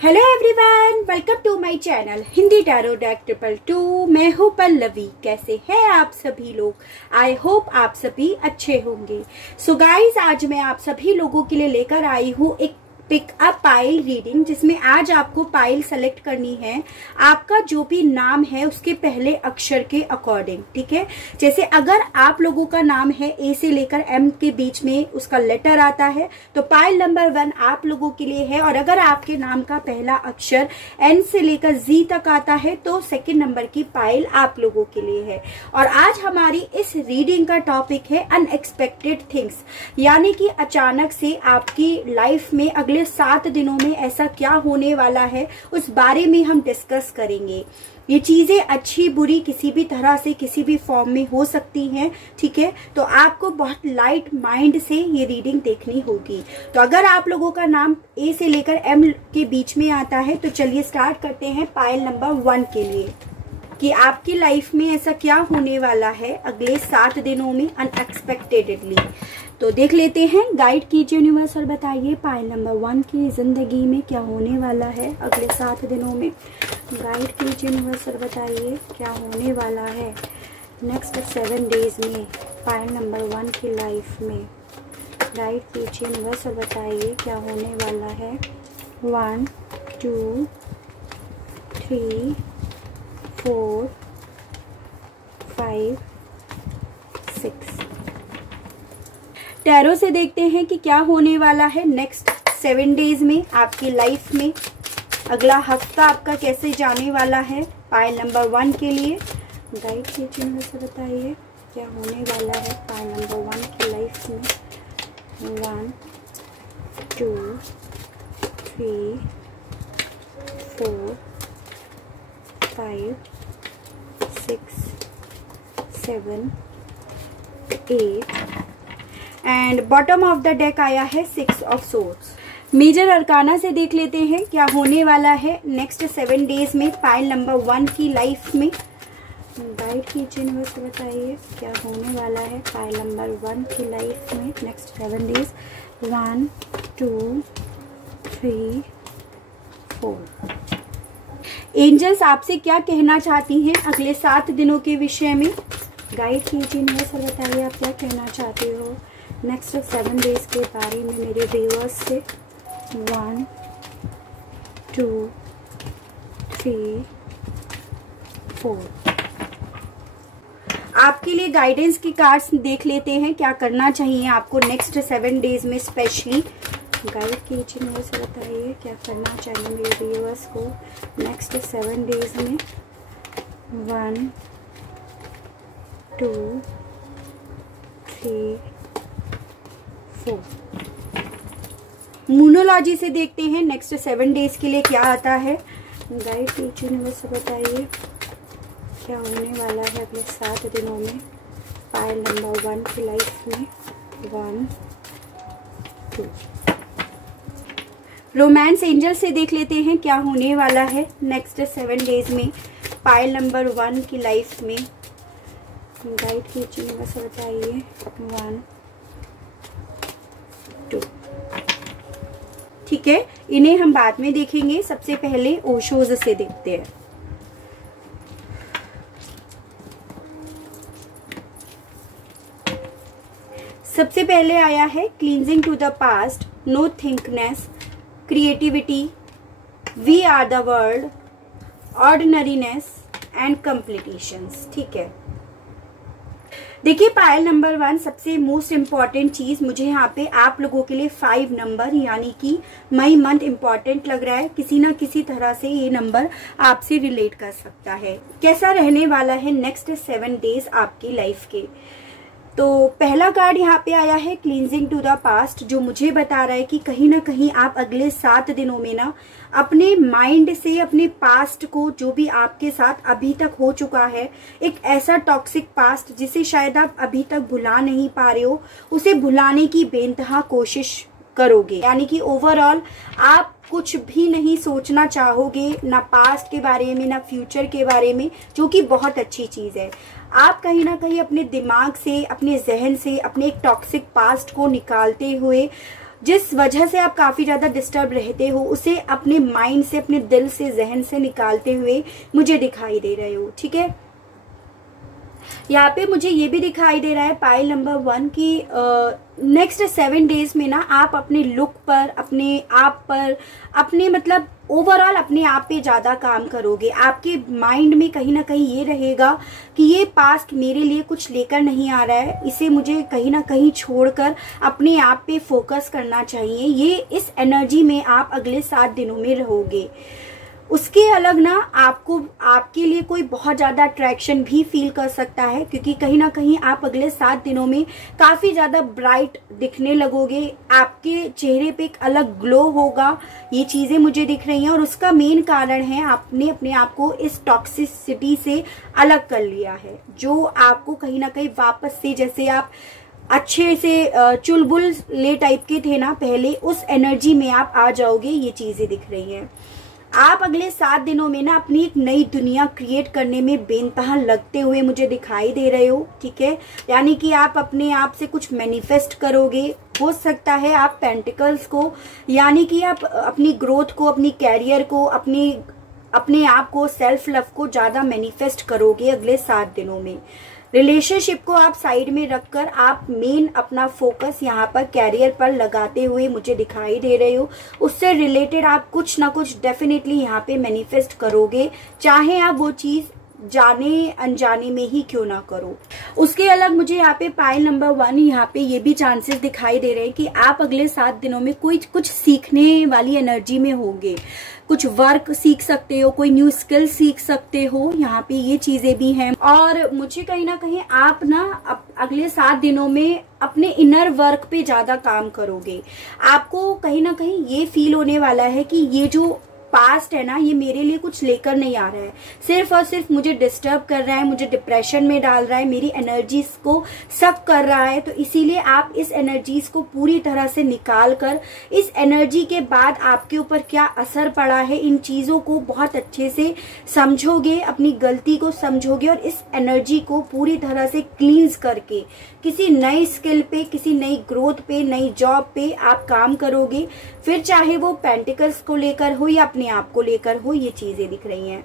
Hello everyone, welcome to my channel Hindi tarot deck 222। मैं हूँ पल्लवी। कैसे हैं आप सभी लोग? आई होप आप सभी अच्छे होंगे। सो गाइस, आज मैं आप सभी लोगों के लिए लेकर आई हूँ एक पिक अप पाइल रीडिंग, जिसमें आज आपको पाइल सेलेक्ट करनी है आपका जो भी नाम है उसके पहले अक्षर के अकॉर्डिंग। ठीक है, जैसे अगर आप लोगों का नाम है ए से लेकर एम के बीच में उसका लेटर आता है तो पाइल नंबर 1 आप लोगों के लिए है, और अगर आपके नाम का पहला अक्षर एन से लेकर जी तक आता है तो सेकंड नंबर की पाइल आप लोगों के लिए है। और आज हमारी इस रीडिंग का टॉपिक है अनएक्सपेक्टेड थिंग्स, यानी कि अचानक से आपकी लाइफ में अगले 7 दिनों में ऐसा क्या होने वाला है उस बारे में हम डिस्कस करेंगे। ये चीजें अच्छी बुरी किसी भी तरह से किसी भी फॉर्म में हो सकती हैं। ठीक है, तो आपको बहुत लाइट माइंड से ये रीडिंग देखनी होगी। तो अगर आप लोगों का नाम ए से लेकर एम के बीच में आता है तो चलिए स्टार्ट करते हैं पाइल नंबर 1 के लिए कि आपकी लाइफ में ऐसा क्या होने वाला है अगले 7 दिनों में अनएक्सपेक्टेडली। तो देख लेते हैं। गाइड कीजिए यूनिवर्स और बताइए पाइल नंबर 1 की जिंदगी में क्या होने वाला है अगले 7 दिनों में। गाइड कीजिए यूनिवर्स और बताइए क्या होने वाला है नेक्स्ट 7 डेज में पाइल नंबर 1 की लाइफ में। गाइड कीजिए यूनिवर्स और बताइए क्या होने वाला है। 1 2 3 4 5 6। टैरो से देखते हैं कि क्या होने वाला है नेक्स्ट 7 डेज में आपकी लाइफ में। अगला हफ्ता आपका कैसे जाने वाला है पाइल नंबर 1 के लिए। गाइड कीजिए मुझे बताइए क्या होने वाला है पाइल नंबर 1 की लाइफ में। 1 2 3 4 5 6 7 8 and bottom of the deck आया है 6 ऑफ सोर्ड्स। मेजर अरकाना से देख लेते हैं क्या होने वाला है नेक्स्ट 7 डेज में पाइल नंबर 1 की लाइफ में। गाइड कीजिए यूनिवर्स बताइए क्या होने वाला है पाइल नंबर 1 की लाइफ में नेक्स्ट 7 डेज। 1 2 3 4। एंजल्स आपसे क्या कहना चाहती हैं अगले 7 दिनों के विषय में। गाइड कीजिए यूनिवर्स बताइए आप क्या कहना चाहते हो नेक्स्ट 7 डेज के बारे में मेरे व्यूअर्स से। 1 2 3 4। आपके लिए गाइडेंस की कार्ड्स देख लेते हैं क्या करना चाहिए आपको नेक्स्ट 7 डेज में स्पेशली। गाइड कीजिए मुझे बताइए क्या करना चाहिए मेरे व्यूअर्स को नेक्स्ट 7 डेज में। 1 2 3 4। मूनोलॉजी से देखते हैं नेक्स्ट 7 डेज के लिए क्या आता है। गाइड कीजिए मुझे बताइए क्या होने वाला है अगले 7 दिनों में पाइल नंबर 1 की लाइफ में। 1 2। रोमांस एंजल से देख लेते हैं क्या होने वाला है नेक्स्ट 7 डेज में पाइल नंबर 1 की लाइफ में। गाइड कीजिए मुझे बताइए। 1 2। ठीक है, इन्हें हम बाद में देखेंगे, सबसे पहले ओशोज से देखते हैं। सबसे पहले आया है cleansing to the past, no thinkness, creativity, we are the world, ordinariness and completions. ठीक है, देखिए पाइल नंबर 1 सबसे मोस्ट इम्पॉर्टेंट चीज मुझे यहाँ पे आप लोगों के लिए 5 नंबर यानी कि मई मंथ इम्पॉर्टेंट लग रहा है। किसी ना किसी तरह से ये नंबर आपसे रिलेट कर सकता है। कैसा रहने वाला है नेक्स्ट 7 डेज आपकी लाइफ के। तो पहला कार्ड यहाँ पे आया है क्लींजिंग टू द पास्ट, जो मुझे बता रहा है कि कहीं ना कहीं आप अगले 7 दिनों में ना अपने माइंड से अपने पास्ट को, जो भी आपके साथ अभी तक हो चुका है, एक ऐसा टॉक्सिक पास्ट जिसे शायद आप अभी तक भुला नहीं पा रहे हो, उसे भुलाने की बेइंतहा कोशिश करोगे। यानी कि ओवरऑल आप कुछ भी नहीं सोचना चाहोगे, ना पास्ट के बारे में ना फ्यूचर के बारे में, जो कि बहुत अच्छी चीज है। आप कहीं ना कहीं अपने दिमाग से, अपने जहन से अपने एक टॉक्सिक पास्ट को निकालते हुए जिस वजह से आप काफी ज्यादा डिस्टर्ब रहते हो, उसे अपने माइंड से, अपने दिल से, जहन से निकालते हुए मुझे दिखाई दे रहे हो। ठीक है, यहाँ पे मुझे ये भी दिखाई दे रहा है पाइल नंबर 1 की नेक्स्ट 7 डेज में ना आप अपने लुक पर, अपने आप पर, अपने मतलब ओवरऑल अपने आप पे ज्यादा काम करोगे। आपके माइंड में कहीं ना कहीं ये रहेगा कि ये पास्ट मेरे लिए कुछ लेकर नहीं आ रहा है, इसे मुझे कहीं ना कहीं छोड़कर अपने आप पे फोकस करना चाहिए। ये इस एनर्जी में आप अगले 7 दिनों में रहोगे। उसके अलग ना आपको, आपके लिए कोई बहुत ज्यादा अट्रैक्शन भी फील कर सकता है, क्योंकि कहीं ना कहीं आप अगले 7 दिनों में काफी ज्यादा ब्राइट दिखने लगोगे। आपके चेहरे पे एक अलग ग्लो होगा, ये चीजें मुझे दिख रही हैं। और उसका मेन कारण है आपने अपने आप को इस टॉक्सिसिटी से अलग कर लिया है, जो आपको कहीं ना कहीं वापस से, जैसे आप अच्छे से चुलबुले टाइप के थे ना पहले, उस एनर्जी में आप आ जाओगे। ये चीजें दिख रही हैं। आप अगले 7 दिनों में ना अपनी एक नई दुनिया क्रिएट करने में बेनतहा लगते हुए मुझे दिखाई दे रहे हो। ठीक है, यानी कि आप अपने आप से कुछ मैनिफेस्ट करोगे। हो सकता है आप पेंटिकल्स को, यानी कि आप अपनी ग्रोथ को, अपनी कैरियर को, अपने आप को, सेल्फ लव को ज्यादा मैनिफेस्ट करोगे अगले 7 दिनों में। रिलेशनशिप को आप साइड में रखकर आप मेन अपना फोकस यहाँ पर कैरियर पर लगाते हुए मुझे दिखाई दे रहे हो। उससे रिलेटेड आप कुछ ना कुछ डेफिनेटली यहाँ पे मैनिफेस्ट करोगे, चाहे आप वो चीज जाने अनजाने में ही क्यों ना करो। उसके अलग मुझे यहाँ पे पाइल नंबर 1 यहाँ पे ये भी चांसेस दिखाई दे रहे हैं कि आप अगले 7 दिनों में कुछ सीखने वाली एनर्जी में होंगे। कुछ वर्क सीख सकते हो, कोई न्यू स्किल सीख सकते हो, यहाँ पे ये चीजें भी हैं। और मुझे कहीं ना कहीं आप ना अगले 7 दिनों में अपने इनर वर्क पे ज्यादा काम करोगे। आपको कहीं ना कहीं ये फील होने वाला है कि ये जो पास्ट है ना, ये मेरे लिए कुछ लेकर नहीं आ रहा है, सिर्फ और सिर्फ मुझे डिस्टर्ब कर रहा है, मुझे डिप्रेशन में डाल रहा है, मेरी एनर्जीज को सक कर रहा है। तो इसीलिए आप इस एनर्जीज को पूरी तरह से निकाल कर, इस एनर्जी के बाद आपके ऊपर क्या असर पड़ा है, इन चीजों को बहुत अच्छे से समझोगे, अपनी गलती को समझोगे और इस एनर्जी को पूरी तरह से क्लींस करके किसी नई स्किल पे, किसी नई ग्रोथ पे, नई जॉब पे आप काम करोगे। फिर चाहे वो पेंटिकल्स को लेकर हो या अपने आप को लेकर हो, ये चीजें दिख रही हैं।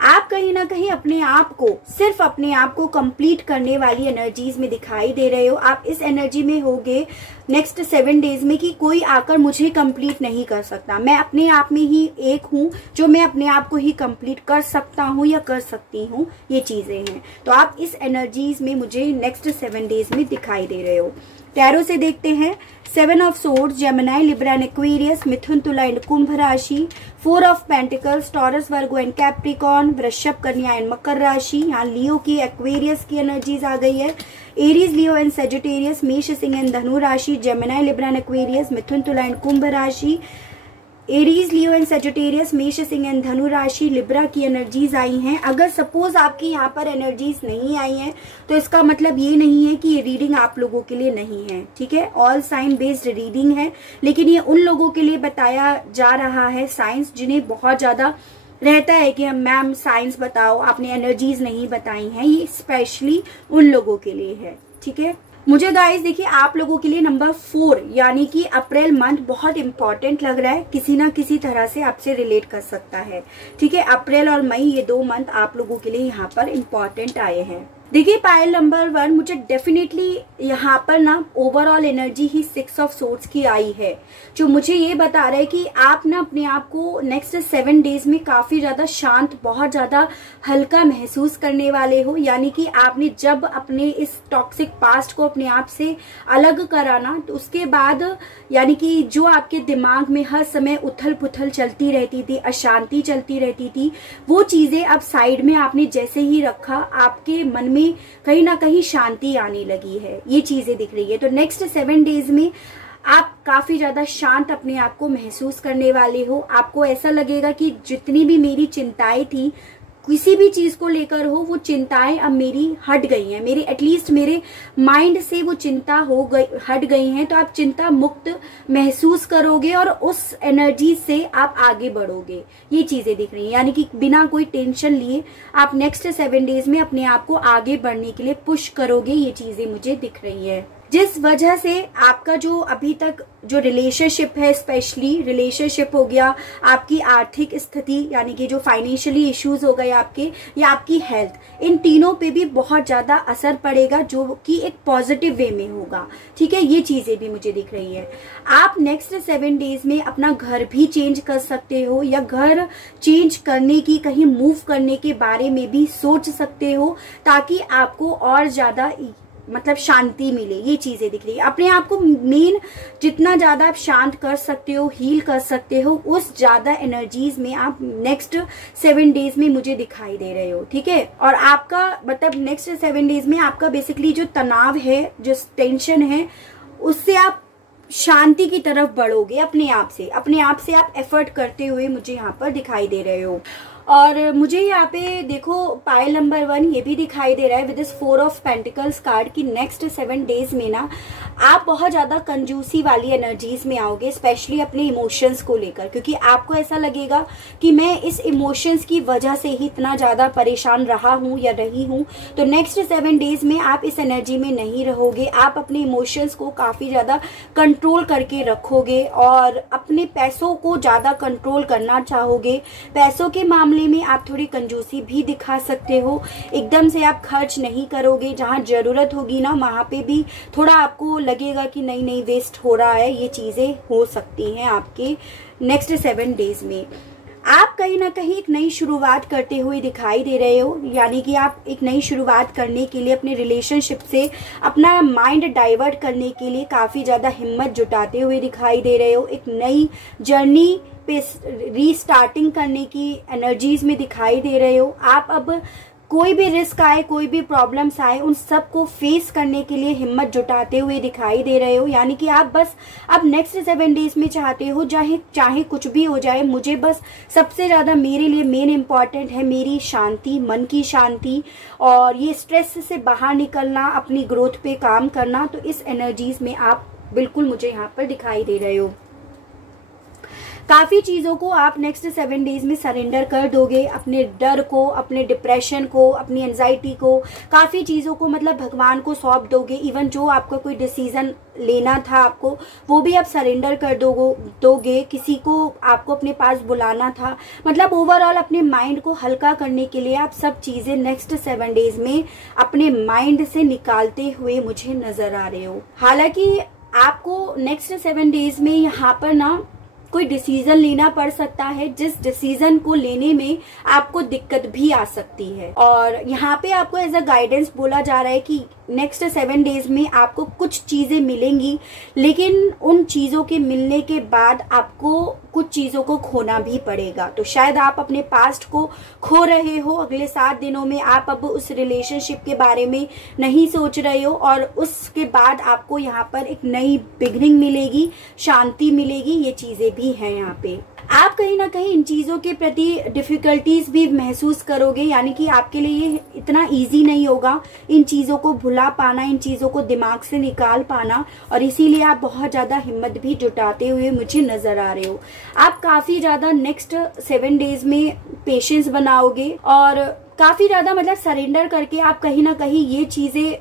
आप कहीं ना कहीं अपने आप को, सिर्फ अपने आप को कंप्लीट करने वाली एनर्जीज में दिखाई दे रहे हो। आप इस एनर्जी में होगे नेक्स्ट 7 डेज में कि कोई आकर मुझे कंप्लीट नहीं कर सकता, मैं अपने आप में ही एक हूँ जो मैं अपने आप को ही कंप्लीट कर सकता हूँ या कर सकती हूँ, ये चीजें हैं। तो आप इस एनर्जीज में मुझे नेक्स्ट 7 डेज में दिखाई दे रहे हो। टैरो से देखते हैं 7 of swords, Gemini, Libra and Aquarius, Mithun, Tula and Kumbh राशि, 4 of pentacles, Taurus, Virgo and Capricorn, Vrishabh, Kanya and मकर राशि। यहाँ लियो की, एक्वेरियस की एनर्जीज आ गई है। एरीज, लियो एंड सेजिटेरियस, मेष, सिंह एंड धनु राशि, Gemini, Libra and Aquarius, Mithun, Tula and Kumbh राशि। एरीज, लियो एंड सेजिटेरियस, मेष, सिंह एंड धनु राशि, लिब्रा की एनर्जीज आई हैं। अगर सपोज आपकी यहाँ पर एनर्जीज नहीं आई हैं तो इसका मतलब ये नहीं है कि ये रीडिंग आप लोगों के लिए नहीं है। ठीक है, ऑल साइन बेस्ड रीडिंग है, लेकिन ये उन लोगों के लिए बताया जा रहा है साइंस जिन्हें बहुत ज्यादा रहता है कि हम मैम साइंस बताओ, आपने एनर्जीज नहीं बताई हैं। ये स्पेशली उन लोगों के लिए है। ठीक है, मुझे गाइस देखिए आप लोगों के लिए नंबर 4 यानी कि अप्रैल मंथ बहुत इंपॉर्टेंट लग रहा है, किसी ना किसी तरह से आपसे रिलेट कर सकता है। ठीक है, अप्रैल और मई ये 2 मंथ आप लोगों के लिए यहाँ पर इंपॉर्टेंट आए हैं। देखिए पाइल नंबर 1 मुझे डेफिनेटली यहाँ पर ना overall energy he 6 of swords की आई है, जो मुझे ये बता रहा है कि आप ना अपने आप को नेक्स्ट 7 डेज में काफी ज्यादा शांत, बहुत ज्यादा हल्का महसूस करने वाले हो। यानी कि आपने जब अपने इस टॉक्सिक पास्ट को अपने आप से अलग कराना, तो उसके बाद यानी कि जो आपके दिमाग में हर समय उथल पुथल चलती रहती थी, अशांति चलती रहती थी, वो चीजें अब साइड में आपने जैसे ही रखा, आपके मन में कहीं ना कहीं शांति आने लगी है। ये चीजें दिख रही है। तो नेक्स्ट 7 डेज में आप काफी ज्यादा शांत अपने आप को महसूस करने वाले हो। आपको ऐसा लगेगा कि जितनी भी मेरी चिंताएं थी, किसी भी चीज को लेकर हो, वो चिंताएं अब मेरी हट गई हैं, मेरी एटलीस्ट मेरे माइंड से वो चिंता हट गई हैं। तो आप चिंता मुक्त महसूस करोगे और उस एनर्जी से आप आगे बढ़ोगे। ये चीजें दिख रही हैं, यानी कि बिना कोई टेंशन लिए आप नेक्स्ट 7 डेज में अपने आप को आगे बढ़ने के लिए पुश करोगे। ये चीजें मुझे दिख रही है। जिस वजह से आपका जो अभी तक जो रिलेशनशिप है, स्पेशली रिलेशनशिप हो गया, आपकी आर्थिक स्थिति यानी कि जो फाइनेंशियली इश्यूज हो गए आपके, या आपकी हेल्थ, इन तीनों पे भी बहुत ज्यादा असर पड़ेगा, जो कि एक पॉजिटिव वे में होगा। ठीक है, ये चीजें भी मुझे दिख रही है। आप नेक्स्ट 7 डेज में अपना घर भी चेंज कर सकते हो, या घर चेंज करने की, कहीं मूव करने के बारे में भी सोच सकते हो, ताकि आपको और ज्यादा मतलब शांति मिले। ये चीजें दिख रही है। अपने आप को मेन जितना ज्यादा आप शांत कर सकते हो, हील कर सकते हो, उस ज्यादा एनर्जीज में आप नेक्स्ट 7 डेज में मुझे दिखाई दे रहे हो। ठीक है, और आपका मतलब नेक्स्ट 7 डेज में आपका बेसिकली जो तनाव है, जो टेंशन है, उससे आप शांति की तरफ बढ़ोगे अपने आप से आप एफर्ट करते हुए मुझे यहाँ पर दिखाई दे रहे हो। और मुझे यहाँ पे देखो पाइल नंबर 1 ये भी दिखाई दे रहा है with this 4 of pentacles card की नेक्स्ट 7 डेज में ना आप बहुत ज्यादा कंजूसी वाली एनर्जीज में आओगे, स्पेशली अपने इमोशंस को लेकर, क्योंकि आपको ऐसा लगेगा कि मैं इस इमोशंस की वजह से ही इतना ज्यादा परेशान रहा हूँ या रही हूँ। तो नेक्स्ट 7 डेज में आप इस एनर्जी में नहीं रहोगे। आप अपने इमोशंस को काफी ज्यादा कंट्रोल करके रखोगे और अपने पैसों को ज्यादा कंट्रोल करना चाहोगे। पैसों के मामले में आप थोड़ी कंजूसी भी दिखा सकते हो। एकदम से आप खर्च नहीं करोगे, जहां जरूरत होगी ना वहां पे भी थोड़ा आपको लगेगा कि नहीं वेस्ट हो रहा है। ये चीजें हो सकती हैं आपके नेक्स्ट 7 डेज में। आप कहीं ना कहीं एक नई शुरुआत करते हुए दिखाई दे रहे हो, यानी कि आप एक नई शुरुआत करने के लिए अपने रिलेशनशिप से अपना माइंड डाइवर्ट करने के लिए काफी ज्यादा हिम्मत जुटाते हुए दिखाई दे रहे हो। एक नई जर्नी पे रीस्टार्टिंग करने की एनर्जीज में दिखाई दे रहे हो। आप अब कोई भी रिस्क आए, कोई भी प्रॉब्लम्स आए, उन सबको फेस करने के लिए हिम्मत जुटाते हुए दिखाई दे रहे हो। यानी कि आप बस अब नेक्स्ट 7 डेज में चाहते हो चाहे कुछ भी हो जाए, मुझे बस सबसे ज्यादा मेरे लिए मेन इम्पॉर्टेंट है मेरी शांति, मन की शांति, और ये स्ट्रेस से बाहर निकलना, अपनी ग्रोथ पे काम करना। तो इस एनर्जीज में आप बिल्कुल मुझे यहाँ पर दिखाई दे रहे हो। काफी चीजों को आप नेक्स्ट 7 डेज में सरेंडर कर दोगे, अपने डर को, अपने डिप्रेशन को, अपनी एंजाइटी को, काफी चीजों को मतलब भगवान को सौंप दोगे। इवन जो आपका कोई डिसीजन लेना था आपको, वो भी आप सरेंडर कर दोगे। किसी को आपको अपने पास बुलाना था, मतलब ओवरऑल अपने माइंड को हल्का करने के लिए आप सब चीजें नेक्स्ट 7 डेज में अपने माइंड से निकालते हुए मुझे नजर आ रहे हो। हालांकि आपको नेक्स्ट 7 डेज में यहाँ पर ना कोई डिसीजन लेना पड़ सकता है, जिस डिसीजन को लेने में आपको दिक्कत भी आ सकती है। और यहाँ पे आपको एज अ गाइडेंस बोला जा रहा है कि नेक्स्ट 7 डेज में आपको कुछ चीजें मिलेंगी, लेकिन उन चीजों के मिलने के बाद आपको कुछ चीजों को खोना भी पड़ेगा। तो शायद आप अपने पास्ट को खो रहे हो। अगले 7 दिनों में आप अब उस रिलेशनशिप के बारे में नहीं सोच रहे हो, और उसके बाद आपको यहाँ पर एक नई बिगनिंग मिलेगी, शांति मिलेगी। ये चीजें भी हैं यहाँ पे। आप कहीं ना कहीं इन चीजों के प्रति डिफिकल्टीज भी महसूस करोगे, यानी कि आपके लिए ये इतना इजी नहीं होगा इन चीजों को भुला पाना, इन चीजों को दिमाग से निकाल पाना, और इसीलिए आप बहुत ज्यादा हिम्मत भी जुटाते हुए मुझे नजर आ रहे हो। आप काफी ज्यादा नेक्स्ट 7 डेज में पेशेंस बनाओगे, और काफी ज्यादा मतलब सरेंडर करके आप कहीं ना कहीं ये चीजें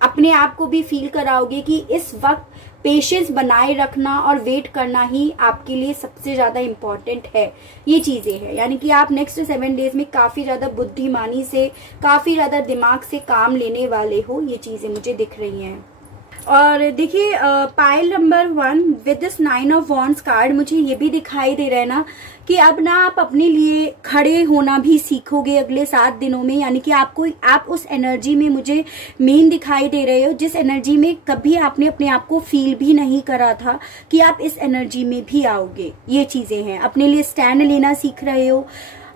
अपने आप को भी फील कराओगे कि इस वक्त पेशेंस बनाए रखना और वेट करना ही आपके लिए सबसे ज्यादा इम्पोर्टेंट है। ये चीजें हैं, यानी कि आप नेक्स्ट 7 डेज में काफी ज्यादा बुद्धिमानी से, काफी ज्यादा दिमाग से काम लेने वाले हो। ये चीजें मुझे दिख रही हैं। और देखिए pile number 1 with this 9 of wands card मुझे ये भी दिखाई दे रहा है ना कि अब ना आप अपने लिए खड़े होना भी सीखोगे अगले 7 दिनों में। यानी कि आप उस एनर्जी में मुझे मेन दिखाई दे रहे हो, जिस एनर्जी में कभी आपने अपने आप को फील भी नहीं करा था कि आप इस एनर्जी में भी आओगे। ये चीजें हैं, अपने लिए स्टैंड लेना सीख रहे हो।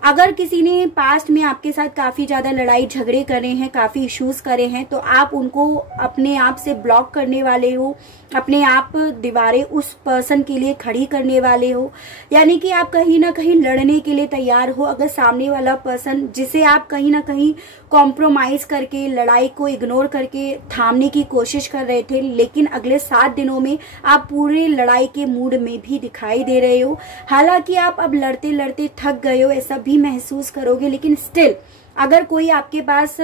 अगर किसी ने पास्ट में आपके साथ काफी ज्यादा लड़ाई झगड़े करे हैं, काफी इश्यूज करे हैं, तो आप उनको अपने आप से ब्लॉक करने वाले हो, अपने आप दीवारें उस पर्सन के लिए खड़ी करने वाले हो। यानी कि आप कहीं ना कहीं लड़ने के लिए तैयार हो। अगर सामने वाला पर्सन जिसे आप कहीं ना कहीं कॉम्प्रोमाइज करके, लड़ाई को इग्नोर करके थामने की कोशिश कर रहे थे, लेकिन अगले 7 दिनों में आप पूरे लड़ाई के मूड में भी दिखाई दे रहे हो। हालांकि आप अब लड़ते लड़ते थक गए हो, ऐसा भी महसूस करोगे, लेकिन स्टिल अगर कोई आपके पास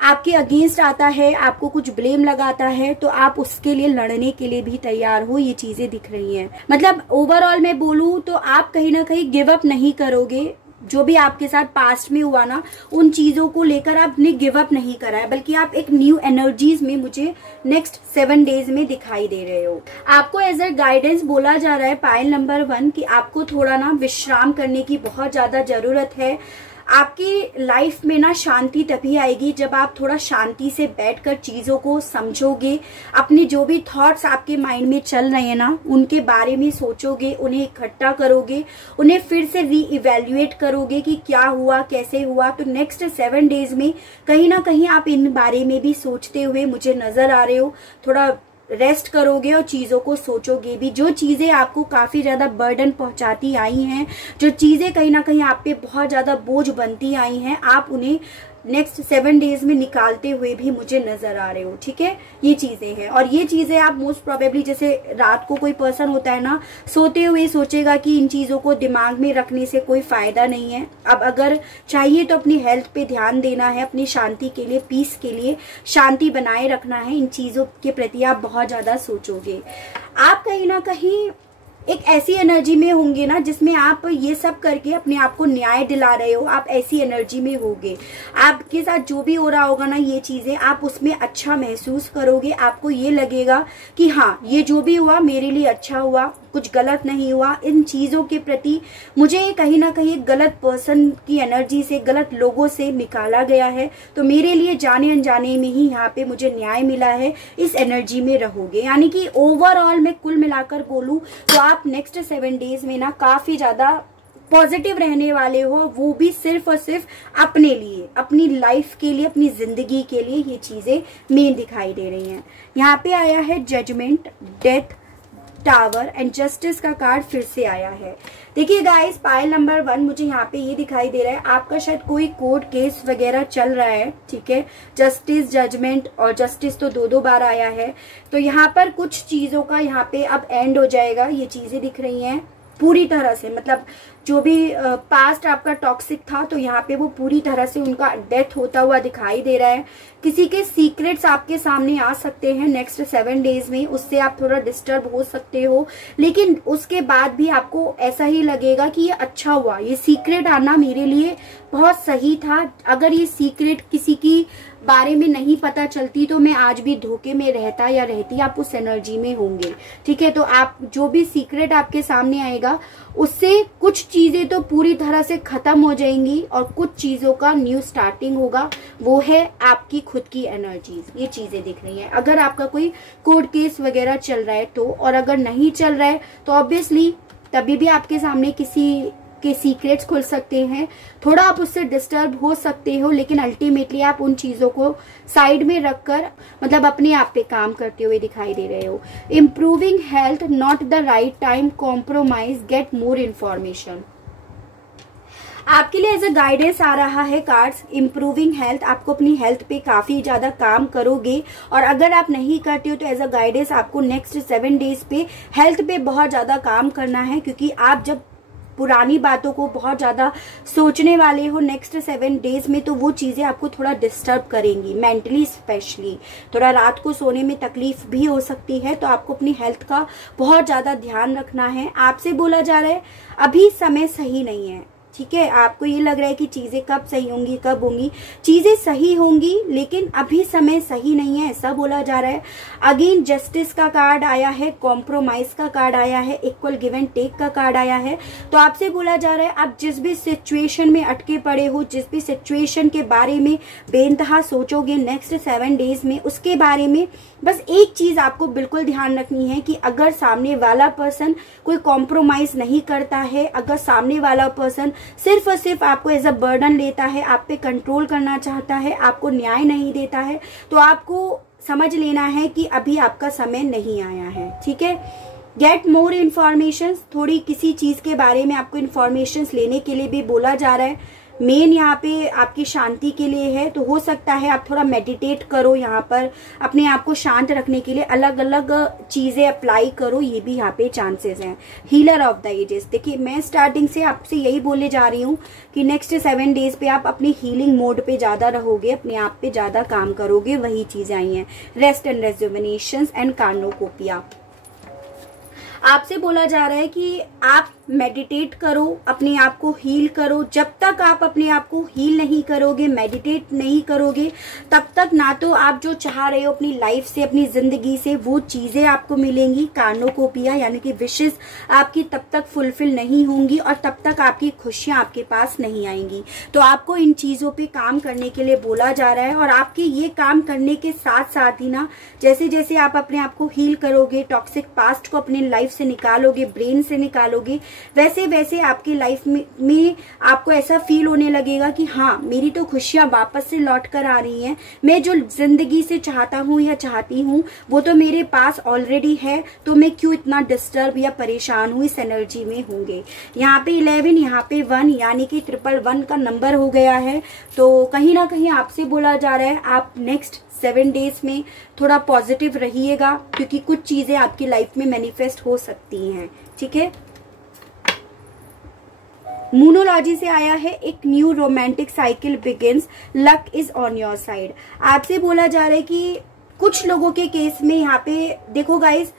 आपके अगेंस्ट आता है, आपको कुछ ब्लेम लगाता है, तो आप उसके लिए लड़ने के लिए भी तैयार हो, ये चीजें दिख रही हैं। मतलब ओवरऑल मैं बोलूं तो आप कहीं ना कहीं गिव अप नहीं करोगे। जो भी आपके साथ पास्ट में हुआ ना, उन चीजों को लेकर आपने गिव अप नहीं करा है, बल्कि आप एक न्यू एनर्जीज में मुझे नेक्स्ट 7 डेज में दिखाई दे रहे हो। आपको एज अ गाइडेंस बोला जा रहा है पायल नंबर 1 कि आपको थोड़ा ना विश्राम करने की बहुत ज्यादा जरूरत है। आपकी लाइफ में ना शांति तभी आएगी जब आप थोड़ा शांति से बैठकर चीजों को समझोगे, अपने जो भी थॉट्स आपके माइंड में चल रहे हैं ना, उनके बारे में सोचोगे, उन्हें इकट्ठा करोगे, उन्हें फिर से रीइवैल्यूएट करोगे कि क्या हुआ, कैसे हुआ। तो नेक्स्ट 7 डेज में कहीं ना कहीं आप इन बारे में भी सोचते हुए मुझे नजर आ रहे हो। थोड़ा रेस्ट करोगे और चीजों को सोचोगे भी। जो चीजें आपको काफी ज्यादा बर्डन पहुंचाती आई हैं, जो चीजें कहीं ना कहीं आप पे बहुत ज्यादा बोझ बनती आई हैं, आप उन्हें नेक्स्ट 7 डेज में निकालते हुए भी मुझे नजर आ रहे हो। ठीक है, ये चीजें हैं। और ये चीजें आप मोस्ट प्रोबेबली, जैसे रात को कोई पर्सन होता है ना, सोते हुए सोचेगा कि इन चीजों को दिमाग में रखने से कोई फायदा नहीं है। अब अगर चाहिए तो अपनी हेल्थ पे ध्यान देना है, अपनी शांति के लिए, पीस के लिए शांति बनाए रखना है। इन चीजों के प्रति आप बहुत ज्यादा सोचोगे। आप कहीं ना कहीं एक ऐसी एनर्जी में होंगे ना जिसमें आप ये सब करके अपने आप को न्याय दिला रहे हो। आप ऐसी एनर्जी में होगे, आपके साथ जो भी हो रहा होगा ना ये चीजें, आप उसमें अच्छा महसूस करोगे। आपको ये लगेगा कि हाँ, ये जो भी हुआ मेरे लिए अच्छा हुआ, कुछ गलत नहीं हुआ। इन चीजों के प्रति मुझे कहीं ना कहीं गलत पर्सन की एनर्जी से, गलत लोगों से निकाला गया है, तो मेरे लिए जाने अनजाने में ही यहाँ पे मुझे न्याय मिला है। इस एनर्जी में रहोगे। यानी कि ओवरऑल मैं कुल मिलाकर बोलूं तो आप नेक्स्ट 7 डेज में ना काफी ज्यादा पॉजिटिव रहने वाले हो। वो भी सिर्फ और सिर्फ अपने लिए, अपनी लाइफ के लिए, अपनी जिंदगी के लिए ये चीजें मेन दिखाई दे रही हैं। यहाँ पे आया है judgement, death, tower and justice का कार्ड फिर से आया है। देखिए गाइस, पायल नंबर 1 मुझे यहाँ पे ये दिखाई दे रहा है, आपका शायद कोई कोर्ट केस वगैरह चल रहा है। ठीक है, जस्टिस, जजमेंट और जस्टिस तो 2-2 बार आया है। तो यहाँ पर कुछ चीजों का यहाँ पे अब एंड हो जाएगा, ये चीजें दिख रही हैं पूरी तरह से। मतलब जो भी पास्ट आपका टॉक्सिक था, तो यहाँ पे वो पूरी तरह से उनका डेथ होता हुआ दिखाई दे रहा है। किसी के सीक्रेट्स आपके सामने आ सकते हैं नेक्स्ट 7 डेज में, उससे आप थोड़ा डिस्टर्ब हो सकते हो, लेकिन उसके बाद भी आपको ऐसा ही लगेगा कि ये अच्छा हुआ, ये सीक्रेट आना मेरे लिए बहुत सही था। अगर ये सीक्रेट किसी की बारे में नहीं पता चलती तो मैं आज भी धोखे में रहता या रहती। आप उस एनर्जी में होंगे। ठीक है, तो आप जो भी सीक्रेट आपके सामने आएगा उससे कुछ चीजें तो पूरी तरह से खत्म हो जाएंगी और कुछ चीजों का न्यू स्टार्टिंग होगा। वो है आपकी खुद की एनर्जीज, ये चीजें दिख रही हैं। अगर आपका कोई कोर्ट केस वगैरह चल रहा है तो, और अगर नहीं चल रहा है तो ऑब्वियसली तभी भी आपके सामने किसी के सीक्रेट्स खुल सकते हैं। थोड़ा आप उससे डिस्टर्ब हो सकते हो, लेकिन अल्टीमेटली आप उन चीजों को साइड में रखकर मतलब अपने आप पे काम करते हुए दिखाई दे रहे हो। Improving health, not the right time, compromise, get more information. आपके लिए एज अ गाइडेंस आ रहा है कार्ड्स, इम्प्रूविंग हेल्थ। आपको अपनी हेल्थ पे काफी ज्यादा काम करोगे, और अगर आप नहीं करते हो तो एज अ गाइडेंस आपको नेक्स्ट 7 डेज पे हेल्थ पे बहुत ज्यादा काम करना है, क्योंकि आप जब पुरानी बातों को बहुत ज्यादा सोचने वाले हो नेक्स्ट 7 डेज में, तो वो चीजें आपको थोड़ा डिस्टर्ब करेंगी मेंटली, स्पेशली थोड़ा रात को सोने में तकलीफ भी हो सकती है। तो आपको अपनी हेल्थ का बहुत ज्यादा ध्यान रखना है। आपसे बोला जा रहा है अभी समय सही नहीं है। ठीक है, आपको ये लग रहा है कि चीजें कब सही होंगी, कब होंगी, चीजें सही होंगी, लेकिन अभी समय सही नहीं है, ऐसा बोला जा रहा है। अगेन जस्टिस का कार्ड आया है, कॉम्प्रोमाइज का कार्ड आया है, इक्वल गिव एंड टेक का कार्ड आया है। तो आपसे बोला जा रहा है आप जिस भी सिचुएशन में अटके पड़े हो, जिस भी सिचुएशन के बारे में बेइंतहा सोचोगे नेक्स्ट 7 डेज में, उसके बारे में बस एक चीज आपको बिल्कुल ध्यान रखनी है कि अगर सामने वाला पर्सन कोई कॉम्प्रोमाइज नहीं करता है, अगर सामने वाला पर्सन सिर्फ और सिर्फ आपको एज अ बर्डन लेता है, आप पे कंट्रोल करना चाहता है, आपको न्याय नहीं देता है, तो आपको समझ लेना है कि अभी आपका समय नहीं आया है। ठीक है, गेट मोर इन्फॉर्मेशन, थोड़ी किसी चीज के बारे में आपको इन्फॉर्मेशन लेने के लिए भी बोला जा रहा है। मेन यहाँ पे आपकी शांति के लिए है। तो हो सकता है आप थोड़ा मेडिटेट करो, यहाँ पर अपने आप को शांत रखने के लिए अलग अलग चीजें अप्लाई करो, ये भी यहाँ पे चांसेस हैं। हीलर ऑफ द एजेस, देखिए मैं स्टार्टिंग से आपसे यही बोले जा रही हूँ कि नेक्स्ट 7 डेज पे आप अपनी हीलिंग मोड पे ज्यादा रहोगे, अपने आप पे ज्यादा काम करोगे, वही चीजें आई हैं। रेस्ट एंड रेजुवेनेशन एंड कार्नोकोपिया, आपसे बोला जा रहा है कि आप मेडिटेट करो, अपने आप को हील करो। जब तक आप अपने आप को हील नहीं करोगे, मेडिटेट नहीं करोगे, तब तक ना तो आप जो चाह रहे हो अपनी लाइफ से, अपनी जिंदगी से, वो चीजें आपको मिलेंगी। कार्नोकोपिया यानी कि विशेस आपकी तब तक फुलफिल नहीं होंगी और तब तक आपकी खुशियां आपके पास नहीं आएंगी। तो आपको इन चीजों पे काम करने के लिए बोला जा रहा है। और आपके ये काम करने के साथ साथ ही ना, जैसे जैसे आप अपने आप को हील करोगे, टॉक्सिक पास्ट को अपने लाइफ से निकालोगे, ब्रेन से निकालोगे, वैसे वैसे आपकी लाइफ में आपको ऐसा फील होने लगेगा कि हाँ, मेरी तो खुशियां वापस से लौट कर आ रही हैं। मैं जो जिंदगी से चाहता हूँ या चाहती हूँ वो तो मेरे पास ऑलरेडी है, तो मैं क्यों इतना डिस्टर्ब या परेशान हूँ, इस एनर्जी में होंगे। यहाँ पे 11, यहाँ पे 1 यानी कि 111 का नंबर हो गया है। तो कहीं ना कहीं आपसे बोला जा रहा है आप नेक्स्ट 7 डेज में थोड़ा पॉजिटिव रहिएगा, क्योंकि कुछ चीजें आपकी लाइफ में मैनिफेस्ट हो सकती हैं। ठीक है, मूनोलॉजी से आया है एक new romantic cycle begins, luck is on your side. आपसे बोला जा रहा है कि कुछ लोगों के केस में यहाँ पे देखो गाइस,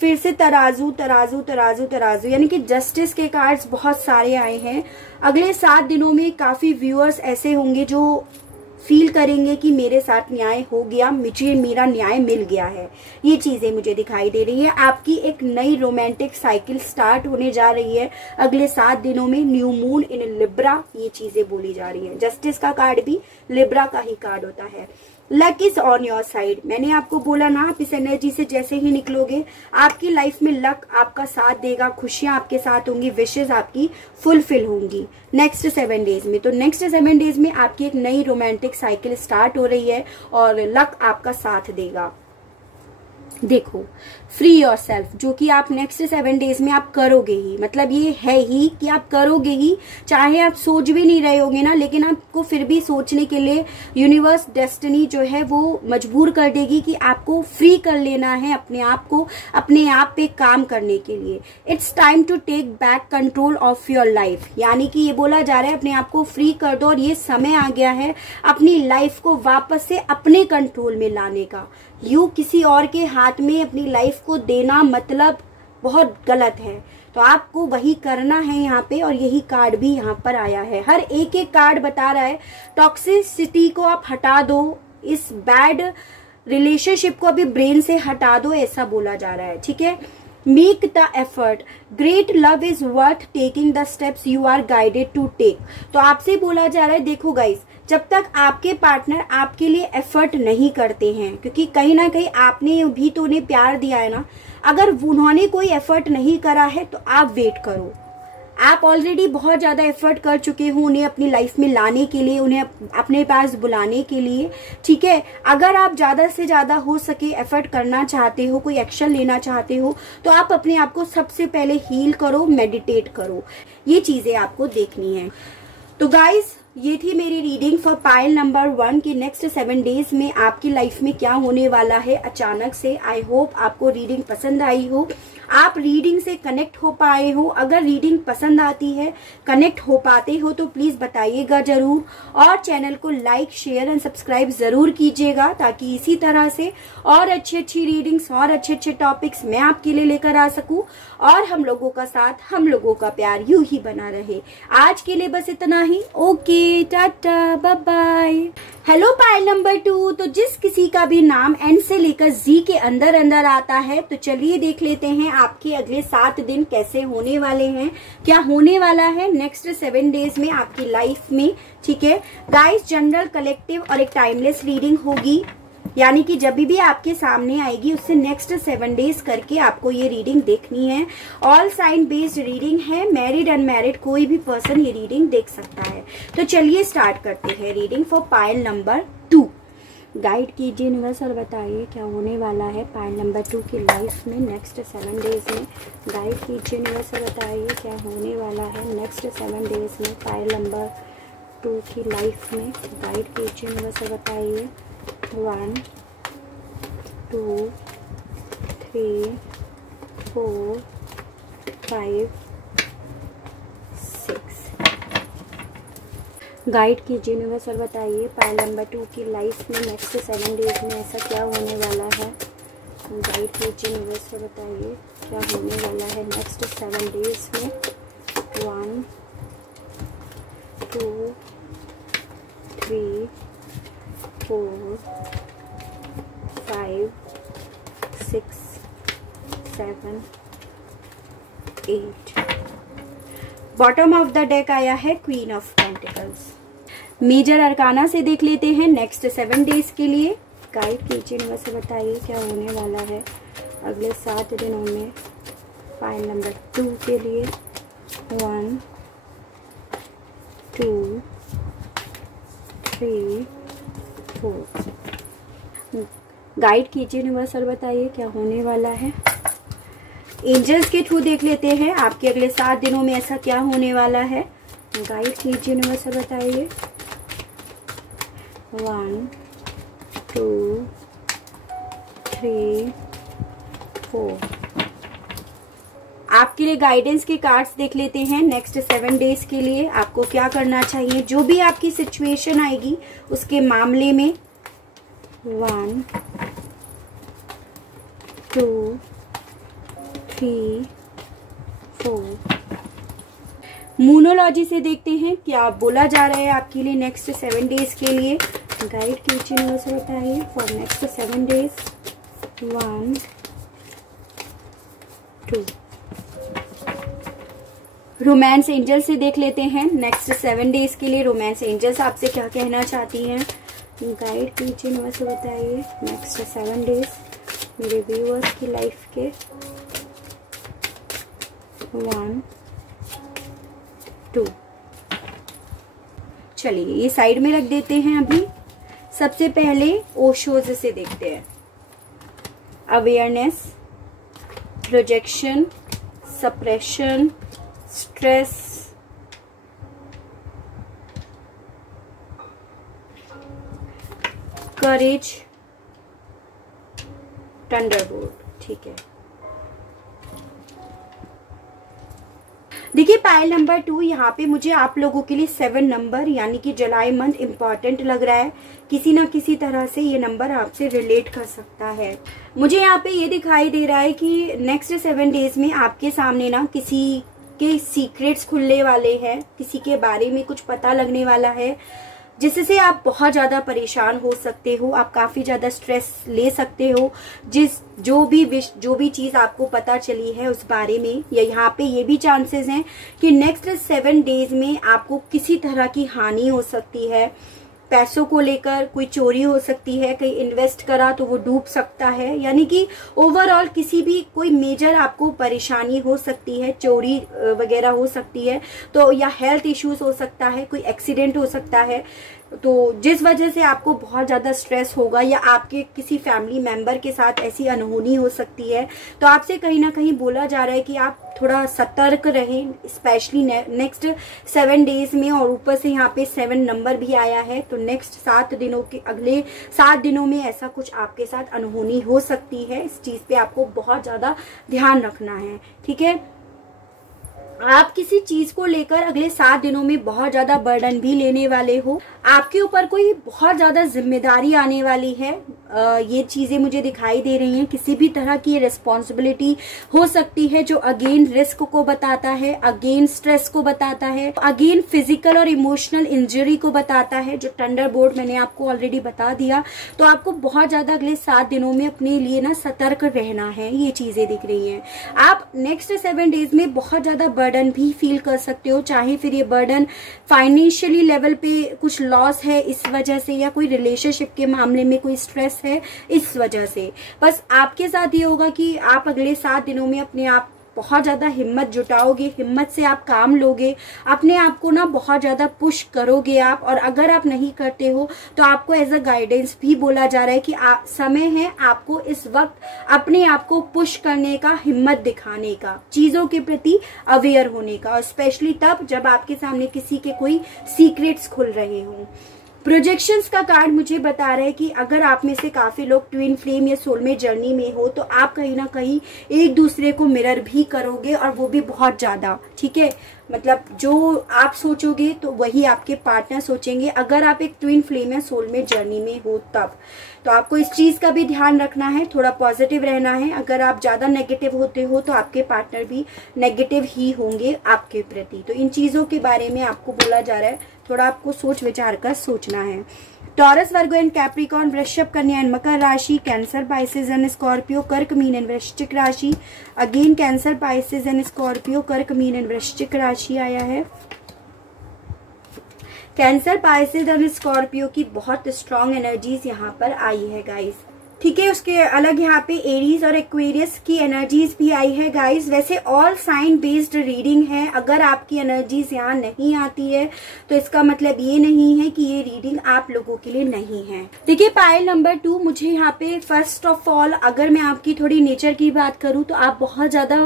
फिर से तराजू तराजू तराजू तराजू यानी कि जस्टिस के कार्ड्स बहुत सारे आए हैं। अगले 7 दिनों में काफी व्यूअर्स ऐसे होंगे जो फील करेंगे कि मेरे साथ न्याय हो गया, मुझे मेरा न्याय मिल गया है। ये चीजें मुझे दिखाई दे रही है। आपकी एक नई रोमांटिक साइकिल स्टार्ट होने जा रही है अगले 7 दिनों में। न्यू मून इन लिब्रा, ये चीजें बोली जा रही है। जस्टिस का कार्ड भी लिब्रा का ही कार्ड होता है। Luck is on your side, मैंने आपको बोला ना, आप इस एनर्जी से जैसे ही निकलोगे आपकी लाइफ में लक आपका साथ देगा, खुशियां आपके साथ होंगी, विशेष आपकी फुलफिल होंगी नेक्स्ट 7 डेज में। तो नेक्स्ट 7 डेज में आपकी एक नई रोमांटिक साइकिल स्टार्ट हो रही है और लक आपका साथ देगा। देखो, फ्री योर सेल्फ, जो कि आप नेक्स्ट 7 डेज में आप करोगे ही, मतलब ये है ही कि आप करोगे ही, चाहे आप सोच भी नहीं रहे होगे ना, लेकिन आपको फिर भी सोचने के लिए यूनिवर्स, डेस्टिनी जो है वो मजबूर कर देगी कि आपको फ्री कर लेना है अपने आप को, अपने आप पे काम करने के लिए। It's time to take back control of your life, यानी कि ये बोला जा रहा है अपने आप को फ्री कर दो और ये समय आ गया है अपनी लाइफ को वापस से अपने कंट्रोल में लाने का। यू किसी और के हाथ में अपनी लाइफ को देना मतलब बहुत गलत है। तो आपको वही करना है यहाँ पे, और यही कार्ड भी यहाँ पर आया है। हर एक एक कार्ड बता रहा है टॉक्सिसिटी को आप हटा दो, इस बैड रिलेशनशिप को अभी ब्रेन से हटा दो, ऐसा बोला जा रहा है। ठीक है, make the effort, great love is worth taking the steps you are guided to take. तो आपसे बोला जा रहा है, देखो गाइस, जब तक आपके पार्टनर आपके लिए एफर्ट नहीं करते हैं, क्योंकि कहीं ना कहीं आपने भी तो उन्हें प्यार दिया है ना, अगर उन्होंने कोई एफर्ट नहीं करा है तो आप वेट करो। आप ऑलरेडी बहुत ज्यादा एफर्ट कर चुके हो उन्हें अपनी लाइफ में लाने के लिए, उन्हें अपने पास बुलाने के लिए। ठीक है, अगर आप ज्यादा से ज्यादा हो सके एफर्ट करना चाहते हो, कोई एक्शन लेना चाहते हो, तो आप अपने आप को सबसे पहले हील करो, मेडिटेट करो, ये चीजें आपको देखनी है। तो गाइस, ये थी मेरी रीडिंग फॉर पाइल नंबर 1 की नेक्स्ट 7 डेज में आपकी लाइफ में क्या होने वाला है अचानक से। आई होप आपको रीडिंग पसंद आई हो, आप रीडिंग से कनेक्ट हो पाए हो। अगर रीडिंग पसंद आती है, कनेक्ट हो पाते हो, तो प्लीज बताइएगा जरूर, और चैनल को लाइक, शेयर एंड सब्सक्राइब जरूर कीजिएगा, ताकि इसी तरह से और अच्छी अच्छी रीडिंग्स और अच्छे अच्छे टॉपिक्स मैं आपके लिए लेकर आ सकूं, और हम लोगों का साथ, हम लोगों का प्यार यूं ही बना रहे। आज के लिए बस इतना ही। Okay, tata, bye bye. Hello pile number 2, तो जिस किसी का भी नाम एन से लेकर जी के अंदर अंदर आता है, तो चलिए देख लेते हैं आपके अगले 7 दिन कैसे होने वाले हैं, क्या होने वाला है नेक्स्ट 7 डेज में आपकी लाइफ में। ठीक है गाइस, जनरल, कलेक्टिव और एक टाइमलेस रीडिंग होगी, यानी कि जब भी आपके सामने आएगी उससे नेक्स्ट 7 डेज करके आपको ये रीडिंग देखनी है। ऑल साइन बेस्ड रीडिंग है, मैरिड अनमैरिड कोई भी पर्सन ये रीडिंग देख सकता है। तो चलिए स्टार्ट करते हैं reading for pile number 2। Guide कीजिए यूनिवर्स और बताइए क्या होने वाला है पाइल नंबर 2 की लाइफ में नेक्स्ट 7 डेज में। गाइड कीजिए यूनिवर्स और बताइए क्या होने वाला है नेक्स्ट 7 डेज में पाइल नंबर 2 की लाइफ में गाइड कीजिए, वैसे बताइए। 1 2 3 4 5 6। गाइड कीजिए यूनिवर्सल, बताइए पाइल नंबर 2 की लाइफ में नेक्स्ट 7 डेज में ऐसा क्या होने वाला है। गाइड कीजिए यूनिवर्सल, बताइए क्या होने वाला है नेक्स्ट 7 डेज में। 1 2 3 4 5 6 7 8। बॉटम ऑफ द डेक आया है queen of pentacles. Major arcana से देख लेते हैं नेक्स्ट 7 डेज के लिए। गाइड कीजिए यूनिवर्स, बताइए क्या होने वाला है अगले 7 दिनों में पाइल नंबर 2 के लिए। 1 2 3 4। गाइड कीजिए यूनिवर्सल, बताइए क्या होने वाला है। एंजल्स के थ्रू देख लेते हैं आपके अगले 7 दिनों में ऐसा क्या होने वाला है। गाइड कीजिए यूनिवर्सल, बताइए। 1 2 3 4। आपके लिए गाइडेंस के कार्ड्स देख लेते हैं नेक्स्ट 7 डेज के लिए आपको क्या करना चाहिए, जो भी आपकी सिचुएशन आएगी उसके मामले में। 1 2 3 4। मूनोलॉजी से देखते हैं क्या बोला जा रहा है आपके लिए नेक्स्ट 7 डेज के लिए। गाइड कीजिए यूनिवर्स, बताइए for next 7 days. 1 2। Romance angel से देख लेते हैं नेक्स्ट 7 डेज के लिए रोमांस एंजल्स आपसे क्या कहना चाहती हैं। गाइड कीजिए यूनिवर्स, बताइए नेक्स्ट 7 डेज मेरे व्यूअर्स की लाइफ के। 1 2। चलिए ये साइड में रख देते हैं। अभी सबसे पहले ओशोज से देखते हैं। अवेयरनेस, प्रोजेक्शन, सप्रेशन, स्ट्रेस, करेज, थंडरबोल्ट। ठीक है, देखिए पाइल नंबर 2 यहाँ पे मुझे आप लोगों के लिए 7 नंबर यानी कि जुलाई मंथ इम्पॉर्टेंट लग रहा है। किसी ना किसी तरह से ये नंबर आपसे रिलेट कर सकता है। मुझे यहाँ पे ये दिखाई दे रहा है कि नेक्स्ट 7 डेज में आपके सामने ना किसी के सीक्रेट्स खुलने वाले हैं, किसी के बारे में कुछ पता लगने वाला है जिससे आप बहुत ज्यादा परेशान हो सकते हो। आप काफी ज्यादा स्ट्रेस ले सकते हो। जो भी चीज आपको पता चली है उस बारे में, या यहाँ पे ये भी चांसेस हैं कि नेक्स्ट 7 डेज में आपको किसी तरह की हानि हो सकती है। पैसों को लेकर कोई चोरी हो सकती है, कहीं इन्वेस्ट करा तो वो डूब सकता है, यानी कि ओवरऑल किसी भी कोई मेजर आपको परेशानी हो सकती है, चोरी वगैरह हो सकती है तो, या हेल्थ इश्यूज हो सकता है, कोई एक्सीडेंट हो सकता है तो जिस वजह से आपको बहुत ज्यादा स्ट्रेस होगा, या आपके किसी फैमिली मेंबर के साथ ऐसी अनहोनी हो सकती है। तो आपसे कहीं ना कहीं बोला जा रहा है कि आप थोड़ा सतर्क रहें, स्पेशली नेक्स्ट 7 डेज में। और ऊपर से यहाँ पे 7 नंबर भी आया है, तो नेक्स्ट 7 दिनों के अगले 7 दिनों में ऐसा कुछ आपके साथ अनहोनी हो सकती है। इस चीज पे आपको बहुत ज्यादा ध्यान रखना है। ठीक है, आप किसी चीज को लेकर अगले 7 दिनों में बहुत ज्यादा बर्डन भी लेने वाले हो। आपके ऊपर कोई बहुत ज्यादा जिम्मेदारी आने वाली है। ये चीजें मुझे दिखाई दे रही हैं। किसी भी तरह की रिस्पॉन्सिबिलिटी हो सकती है जो अगेन रिस्क को बताता है, अगेन स्ट्रेस को बताता है, अगेन फिजिकल और इमोशनल इंजरी को बताता है, जो थंडरबोल्ट मैंने आपको ऑलरेडी बता दिया। तो आपको बहुत ज्यादा अगले 7 दिनों में अपने लिए ना सतर्क रहना है। ये चीजें दिख रही हैं। आप नेक्स्ट 7 डेज में बहुत ज्यादा बर्डन भी फील कर सकते हो, चाहे फिर ये बर्डन फाइनेंशियली लेवल पे कुछ लॉस है इस वजह से, या कोई रिलेशनशिप के मामले में कोई स्ट्रेस है इस वजह से। बस आपके साथ ये होगा कि आप अगले 7 दिनों में अपने आप बहुत ज़्यादा हिम्मत जुटाओगे, हिम्मत से आप काम लोगे, अपने आप को ना बहुत ज़्यादा पुश करोगे आप। और अगर आप नहीं करते हो तो आपको एज अ गाइडेंस भी बोला जा रहा है कि समय है आपको इस वक्त अपने आप को पुश करने का, हिम्मत दिखाने का, चीज़ों के प्रति अवेयर होने का, और स्पेशली तब जब आपके सामने किसी के कोई सीक्रेट्स खुल रहे हों। प्रोजेक्शंस का कार्ड मुझे बता रहा है कि अगर आप में से काफ़ी लोग ट्विन फ्लेम या सोलमेट जर्नी में हो तो आप कहीं ना कहीं एक दूसरे को मिरर भी करोगे, और वो भी बहुत ज़्यादा, ठीक है। मतलब जो आप सोचोगे तो वही आपके पार्टनर सोचेंगे, अगर आप एक ट्विन फ्लेम या सोलमेट जर्नी में हो तब। तो आपको इस चीज़ का भी ध्यान रखना है, थोड़ा पॉजिटिव रहना है। अगर आप ज़्यादा नेगेटिव होते हो तो आपके पार्टनर भी नेगेटिव ही होंगे आपके प्रति। तो इन चीज़ों के बारे में आपको बोला जा रहा है, थोड़ा आपको सोच विचार कर सोचना है। Taurus, Virgo and Capricorn, Vrishabh, Kanya and मकर राशि, कैंसर, पाइसेस एंड स्कॉर्पियो, कर्क, मीन एंड वृश्चिक राशि। Again cancer, Pisces and Scorpio, कर्क, मीन एंड वृश्चिक राशि आया है। कैंसर, पाइसेस एंड स्कॉर्पियो की बहुत स्ट्रॉन्ग एनर्जीज यहाँ पर आई है गाइस, ठीक है। उसके अलग यहाँ पे एरीज और एक्वेरियस की एनर्जीज भी आई है गाइस। वैसे ऑल साइन बेस्ड रीडिंग है, अगर आपकी एनर्जीज यहाँ नहीं आती है तो इसका मतलब ये नहीं है कि ये रीडिंग आप लोगों के लिए नहीं है। देखिए पाइल नंबर 2, मुझे यहाँ पे फर्स्ट ऑफ ऑल अगर मैं आपकी थोड़ी नेचर की बात करूँ तो आप बहुत ज्यादा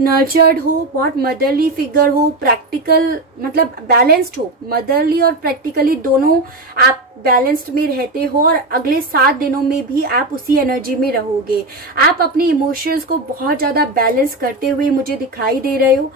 नर्चर्ड हो, बहुत मदरली फिगर हो, प्रैक्टिकल मतलब बैलेंस्ड हो, मदरली और प्रैक्टिकली दोनों आप बैलेंस्ड में रहते हो, और अगले 7 दिनों में भी आप उसी एनर्जी में रहोगे। आप अपने इमोशंस को बहुत ज्यादा बैलेंस करते हुए मुझे दिखाई दे रहे हो।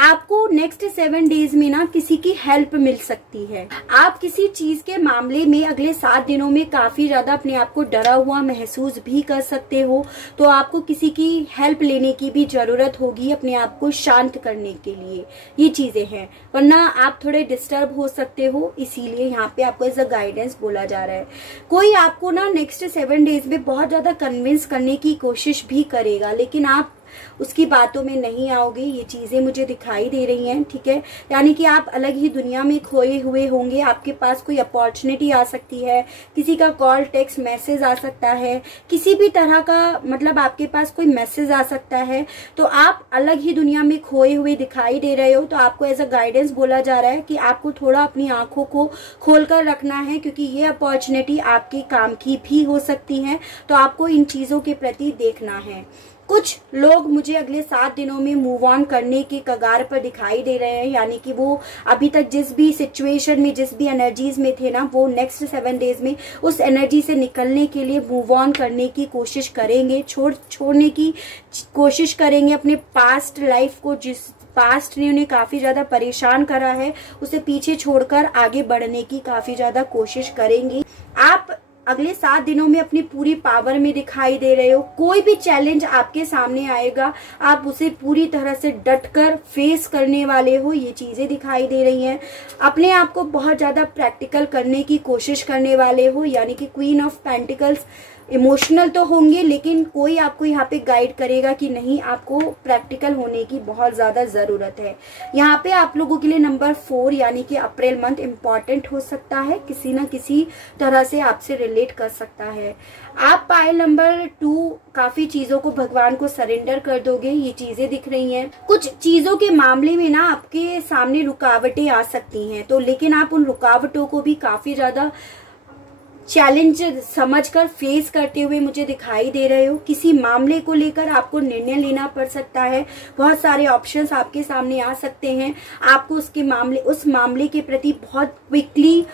आपको नेक्स्ट 7 डेज में ना किसी की हेल्प मिल सकती है। आप किसी चीज के मामले में अगले 7 दिनों में काफी ज्यादा अपने आप को डरा हुआ महसूस भी कर सकते हो, तो आपको किसी की हेल्प लेने की भी जरूरत होगी अपने आप को शांत करने के लिए। ये चीजें हैं, वरना आप थोड़े डिस्टर्ब हो सकते हो, इसीलिए यहाँ पे आपको एज अ गाइडेंस बोला जा रहा है। कोई आपको ना नेक्स्ट 7 डेज में बहुत ज्यादा कन्विंस करने की कोशिश भी करेगा, लेकिन आप उसकी बातों में नहीं आओगे, ये चीजें मुझे दिखाई दे रही हैं, ठीक है। यानी कि आप अलग ही दुनिया में खोए हुए होंगे, आपके पास कोई अपॉर्चुनिटी आ सकती है, किसी का कॉल, टेक्स्ट, मैसेज आ सकता है, किसी भी तरह का मतलब आपके पास कोई मैसेज आ सकता है, तो आप अलग ही दुनिया में खोए हुए दिखाई दे रहे हो। तो आपको एज अ गाइडेंस बोला जा रहा है कि आपको थोड़ा अपनी आंखों को खोलकर रखना है, क्योंकि ये अपॉर्चुनिटी आपके काम की भी हो सकती है, तो आपको इन चीजों के प्रति देखना है। कुछ लोग मुझे अगले 7 दिनों में मूव ऑन करने के कगार पर दिखाई दे रहे हैं, यानी कि वो अभी तक जिस भी सिचुएशन में, जिस भी एनर्जीज में थे ना, वो नेक्स्ट 7 डेज में उस एनर्जी से निकलने के लिए मूव ऑन करने की कोशिश करेंगे, छोड़ने की कोशिश करेंगे अपने पास्ट लाइफ को, जिस पास्ट ने उन्हें काफी ज्यादा परेशान करा है, उसे पीछे छोड़कर आगे बढ़ने की काफी ज्यादा कोशिश करेंगे। आप अगले 7 दिनों में अपनी पूरी पावर में दिखाई दे रहे हो। कोई भी चैलेंज आपके सामने आएगा, आप उसे पूरी तरह से डटकर फेस करने वाले हो, ये चीजें दिखाई दे रही हैं। अपने आप को बहुत ज्यादा प्रैक्टिकल करने की कोशिश करने वाले हो, यानी कि क्वीन ऑफ पेंटिकल्स। इमोशनल तो होंगे, लेकिन कोई आपको यहाँ पे गाइड करेगा कि नहीं, आपको प्रैक्टिकल होने की बहुत ज्यादा जरूरत है। यहाँ पे आप लोगों के लिए नंबर 4 यानी कि अप्रैल मंथ इम्पॉर्टेंट हो सकता है, किसी ना किसी तरह से आपसे रिलेट कर सकता है। आप पाइल नंबर 2 काफी चीजों को भगवान को सरेंडर कर दोगे, ये चीजें दिख रही हैं। कुछ चीजों के मामले में ना आपके सामने रुकावटें आ सकती हैं, तो लेकिन आप उन रुकावटों को भी काफी ज्यादा चैलेंज समझकर फेस करते हुए मुझे दिखाई दे रहे हो। किसी मामले को लेकर आपको निर्णय लेना पड़ सकता है, बहुत सारे ऑप्शंस आपके सामने आ सकते हैं। आपको उस मामले के प्रति बहुत क्विकली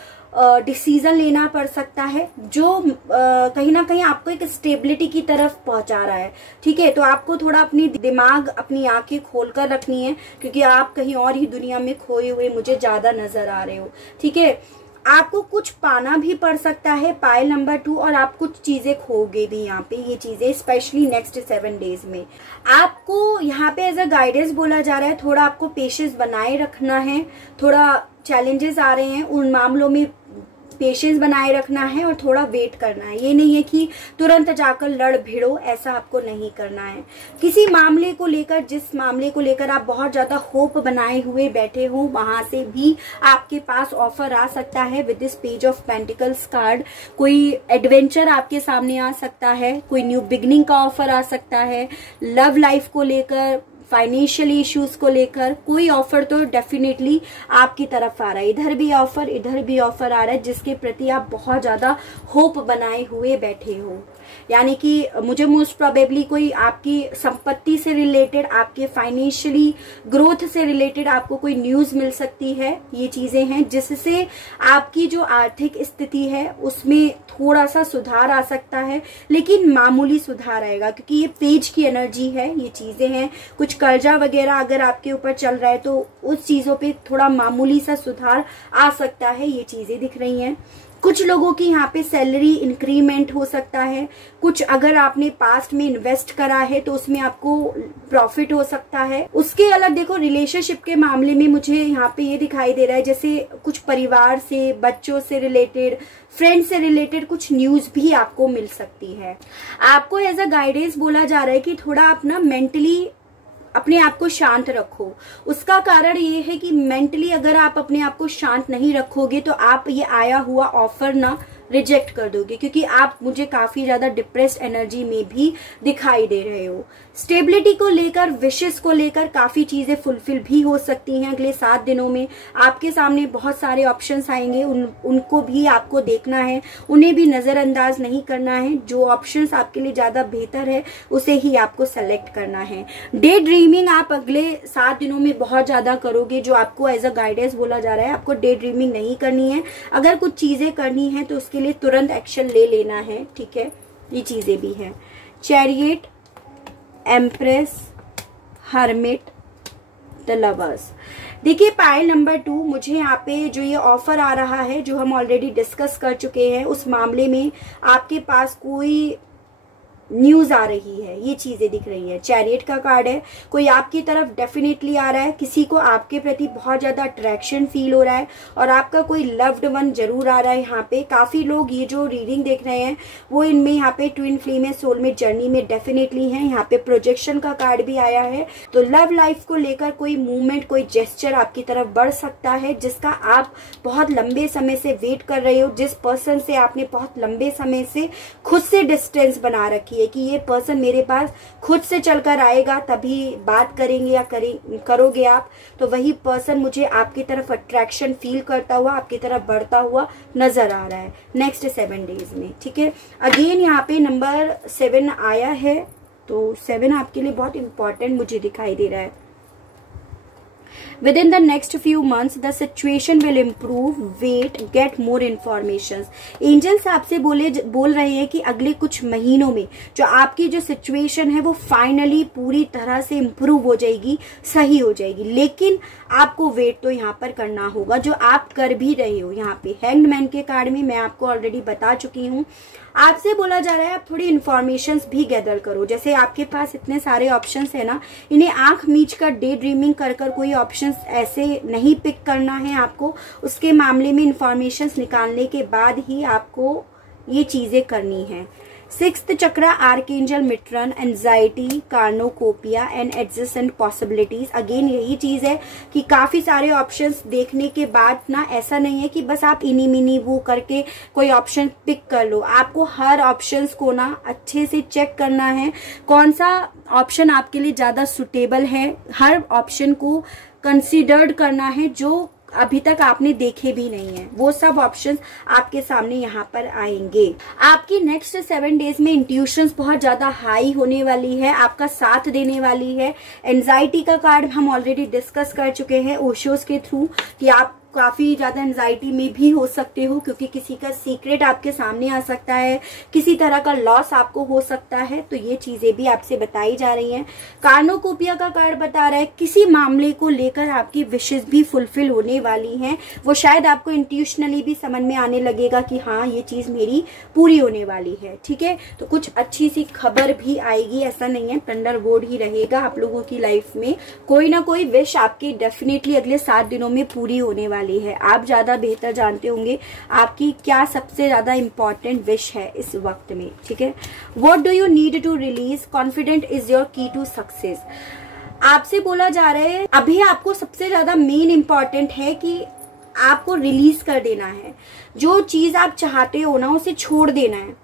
डिसीजन लेना पड़ सकता है, जो कहीं ना कहीं आपको एक स्टेबिलिटी की तरफ पहुंचा रहा है, ठीक है। तो आपको थोड़ा अपनी दिमाग, अपनी आंखें खोलकर रखनी है, क्योंकि आप कहीं और ही दुनिया में खोए हुए मुझे ज्यादा नजर आ रहे हो, ठीक है। आपको कुछ पाना भी पड़ सकता है पाइल नंबर 2, और आप कुछ चीजें खोगे भी यहाँ पे, ये चीजें स्पेशली नेक्स्ट 7 डेज में। आपको यहाँ पे एज अ गाइडेंस बोला जा रहा है, थोड़ा आपको पेशेंस बनाए रखना है। थोड़ा चैलेंजेस आ रहे हैं, उन मामलों में पेशेंस बनाए रखना है और थोड़ा वेट करना है। ये नहीं है कि तुरंत जाकर लड़ भिड़ो, ऐसा आपको नहीं करना है। किसी मामले को लेकर, जिस मामले को लेकर आप बहुत ज्यादा होप बनाए हुए बैठे हो, वहां से भी आपके पास ऑफर आ सकता है with this page of pentacles card. कोई एडवेंचर आपके सामने आ सकता है, कोई न्यू बिगनिंग का ऑफर आ सकता है, लव लाइफ को लेकर, फाइनेंशियल इश्यूज को लेकर कोई ऑफर तो डेफिनेटली आपकी तरफ आ रहा है। इधर भी ऑफर, इधर भी ऑफर आ रहा है, जिसके प्रति आप बहुत ज्यादा होप बनाए हुए बैठे हो। यानी कि मुझे मोस्ट प्रोबेबली कोई आपकी संपत्ति से रिलेटेड, आपके फाइनेंशियली ग्रोथ से रिलेटेड आपको कोई न्यूज मिल सकती है। ये चीजें हैं जिससे आपकी जो आर्थिक स्थिति है उसमें थोड़ा सा सुधार आ सकता है, लेकिन मामूली सुधार आएगा, क्योंकि ये पेज की एनर्जी है, ये चीजें हैं। कुछ कर्जा वगैरह अगर आपके ऊपर चल रहा है तो उस चीजों पे थोड़ा मामूली सा सुधार आ सकता है, ये चीजें दिख रही हैं। कुछ लोगों की यहाँ पे सैलरी इंक्रीमेंट हो सकता है। कुछ अगर आपने पास्ट में इन्वेस्ट करा है तो उसमें आपको प्रॉफिट हो सकता है। उसके अलग देखो, रिलेशनशिप के मामले में मुझे यहाँ पे ये दिखाई दे रहा है जैसे कुछ परिवार से, बच्चों से रिलेटेड, फ्रेंड से रिलेटेड कुछ न्यूज भी आपको मिल सकती है। आपको एज अ गाइडेंस बोला जा रहा है कि थोड़ा अपना मेंटली अपने आप को शांत रखो। उसका कारण ये है कि मेंटली अगर आप अपने आप को शांत नहीं रखोगे तो आप ये आया हुआ ऑफर ना रिजेक्ट कर दोगे, क्योंकि आप मुझे काफी ज्यादा डिप्रेस्ड एनर्जी में भी दिखाई दे रहे हो। स्टेबिलिटी को लेकर, विशेस को लेकर काफी चीजें फुलफिल भी हो सकती हैं अगले 7 दिनों में। आपके सामने बहुत सारे ऑप्शंस आएंगे, उनको भी आपको देखना है, उन्हें भी नजरअंदाज नहीं करना है। जो ऑप्शंस आपके लिए ज्यादा बेहतर है उसे ही आपको सेलेक्ट करना है। डे ड्रीमिंग आप अगले 7 दिनों में बहुत ज्यादा करोगे, जो आपको एज अ गाइडेंस बोला जा रहा है। आपको डे ड्रीमिंग नहीं करनी है। अगर कुछ चीजें करनी है तो उसके लिए तुरंत एक्शन ले लेना है, ठीक है। ये चीजें भी हैं। Chariot, empress, hermit, the lovers. देखिए पाइल नंबर 2, मुझे यहाँ पे जो ये ऑफर आ रहा है, जो हम ऑलरेडी डिस्कस कर चुके हैं, उस मामले में आपके पास कोई न्यूज आ रही है, ये चीजें दिख रही है। चैरियट का कार्ड है, कोई आपकी तरफ डेफिनेटली आ रहा है, किसी को आपके प्रति बहुत ज्यादा अट्रैक्शन फील हो रहा है और आपका कोई लव्ड वन जरूर आ रहा है। यहाँ पे काफी लोग ये जो रीडिंग देख रहे हैं वो इनमें यहाँ पे ट्विन फ्लेम है, सोलमेट जर्नी में डेफिनेटली है। यहाँ पे प्रोजेक्शन का कार्ड भी आया है, तो लव लाइफ को लेकर कोई मूवमेंट, कोई जेस्चर आपकी तरफ बढ़ सकता है, जिसका आप बहुत लंबे समय से वेट कर रहे हो। जिस पर्सन से आपने बहुत लंबे समय से खुद से डिस्टेंस बना रखी है कि ये पर्सन मेरे पास खुद से चलकर आएगा तभी बात करेंगे या करोगे आप, तो वही पर्सन मुझे आपकी तरफ अट्रैक्शन फील करता हुआ आपकी तरफ बढ़ता हुआ नजर आ रहा है नेक्स्ट 7 डेज में, ठीक है। अगेन यहाँ पे नंबर 7 आया है, तो 7 आपके लिए बहुत इंपॉर्टेंट मुझे दिखाई दे रहा है। Within the next few months, the situation will improve. Wait, get more information. Angels आपसे बोल रहे हैं कि अगले कुछ महीनों में जो आपकी जो सिचुएशन है वो फाइनली पूरी तरह से इम्प्रूव हो जाएगी, सही हो जाएगी। लेकिन आपको वेट तो यहाँ पर करना होगा, जो आप कर भी रहे हो। यहाँ पे हैंग्ड मैन के कार्ड में मैं आपको ऑलरेडी बता चुकी हूँ। आपसे बोला जा रहा है आप थोड़ी इन्फॉर्मेशंस भी गैदर करो। जैसे आपके पास इतने सारे ऑप्शंस है ना, इन्हें आंख मीच कर डे ड्रीमिंग कर कोई ऑप्शंस ऐसे नहीं पिक करना है आपको। उसके मामले में इन्फॉर्मेशंस निकालने के बाद ही आपको ये चीजें करनी है। 6th chakra, archangel Metatron, anxiety, cornucopia and adjacent possibilities. Again यही चीज है कि काफी सारे ऑप्शंस देखने के बाद ना, ऐसा नहीं है कि बस आप इनी मिनी वो करके कोई ऑप्शन पिक कर लो। आपको हर ऑप्शंस को ना अच्छे से चेक करना है, कौन सा ऑप्शन आपके लिए ज्यादा सुटेबल है। हर ऑप्शन को कंसिडर्ड करना है जो अभी तक आपने देखे भी नहीं है, वो सब ऑप्शंस आपके सामने यहाँ पर आएंगे। आपकी नेक्स्ट 7 डेज में इंट्यूशंस बहुत ज्यादा हाई होने वाली है, आपका साथ देने वाली है। एंजाइटी का कार्ड हम ऑलरेडी डिस्कस कर चुके हैं ओशोस के थ्रू कि आप काफी ज्यादा एंजाइटी में भी हो सकते हो, क्योंकि किसी का सीक्रेट आपके सामने आ सकता है, किसी तरह का लॉस आपको हो सकता है, तो ये चीजें भी आपसे बताई जा रही हैं। कार्नोकोपिया का कार्ड बता रहा है किसी मामले को लेकर आपकी विशेष भी फुलफिल होने वाली हैं। वो शायद आपको इंट्यूशनली भी समझ में आने लगेगा कि हाँ ये चीज मेरी पूरी होने वाली है, ठीक है। तो कुछ अच्छी सी खबर भी आएगी, ऐसा नहीं है थंडरबोल्ट ही रहेगा आप लोगों की लाइफ में। कोई ना कोई विश आपकी डेफिनेटली अगले 7 दिनों में पूरी होने वाली है। आप ज्यादा बेहतर जानते होंगे आपकी क्या सबसे ज्यादा इंपॉर्टेंट विश है इस वक्त में, ठीक है। What do you need to release, confident is your key to success. आपसे बोला जा रहा है अभी आपको सबसे ज्यादा मेन इंपॉर्टेंट है कि आपको रिलीज कर देना है। जो चीज आप चाहते हो ना उसे छोड़ देना है,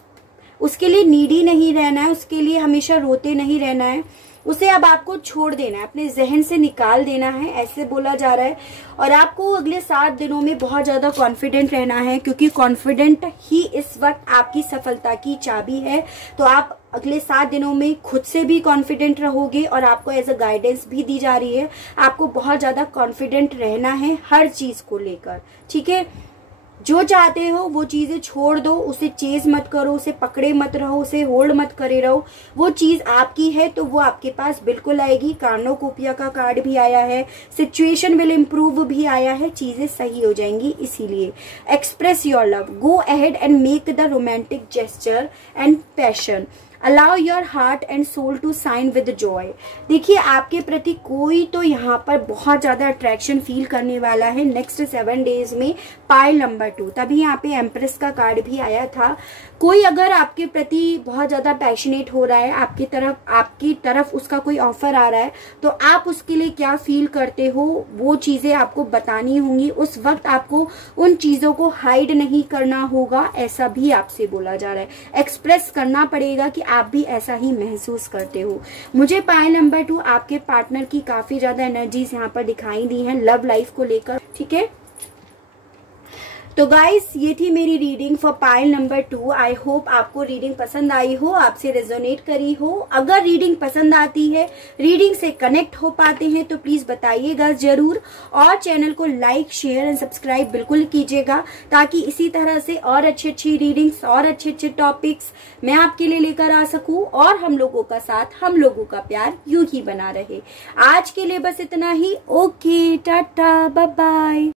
उसके लिए नीडी नहीं रहना है, उसके लिए हमेशा रोते नहीं रहना है। उसे अब आपको छोड़ देना है, अपने जहन से निकाल देना है, ऐसे बोला जा रहा है। और आपको अगले 7 दिनों में बहुत ज्यादा कॉन्फिडेंट रहना है, क्योंकि कॉन्फिडेंट ही इस वक्त आपकी सफलता की चाबी है। तो आप अगले 7 दिनों में खुद से भी कॉन्फिडेंट रहोगे और आपको एज अ गाइडेंस भी दी जा रही है। आपको बहुत ज्यादा कॉन्फिडेंट रहना है हर चीज को लेकर, ठीक है। जो चाहते हो वो चीजें छोड़ दो, उसे चेज मत करो, उसे पकड़े मत रहो, उसे होल्ड मत करे रहो। वो चीज आपकी है तो वो आपके पास बिल्कुल आएगी। कार्नोकोपिया का कार्ड भी आया है, सिचुएशन विल इम्प्रूव भी आया है, चीजें सही हो जाएंगी। इसीलिए express your love, go ahead and make the romantic gesture and passion, allow your heart and soul to shine with joy. देखिए आपके प्रति कोई तो यहाँ पर बहुत ज्यादा अट्रैक्शन फील करने वाला है नेक्स्ट 7 डेज में। पाइल नंबर 2, तभी यहाँ पे एम्प्रेस का कार्ड भी आया था। कोई अगर आपके प्रति बहुत ज्यादा पैशनेट हो रहा है, आपकी तरफ उसका कोई ऑफर आ रहा है, तो आप उसके लिए क्या फील करते हो वो चीजें आपको बतानी होंगी। उस वक्त आपको उन चीजों को हाइड नहीं करना होगा, ऐसा भी आपसे बोला जा रहा है। एक्सप्रेस करना पड़ेगा कि आप भी ऐसा ही महसूस करते हो। मुझे पाइल नंबर 2 आपके पार्टनर की काफी ज्यादा एनर्जीज यहाँ पर दिखाई दी हैं लव लाइफ को लेकर, ठीक है। तो गाइस ये थी मेरी reading for pile number 2। I hope आपको रीडिंग पसंद आई हो, आपसे रेजोनेट करी हो। अगर रीडिंग पसंद आती है, रीडिंग से कनेक्ट हो पाते हैं तो प्लीज बताइएगा जरूर। और चैनल को लाइक, शेयर एंड सब्सक्राइब बिल्कुल कीजिएगा, ताकि इसी तरह से और अच्छी रीडिंग्स और अच्छे टॉपिक्स मैं आपके लिए लेकर आ सकूं और हम लोगों का साथ, हम लोगों का प्यार यूं ही बना रहे। आज के लिए बस इतना ही। Okay, tata, bye bye.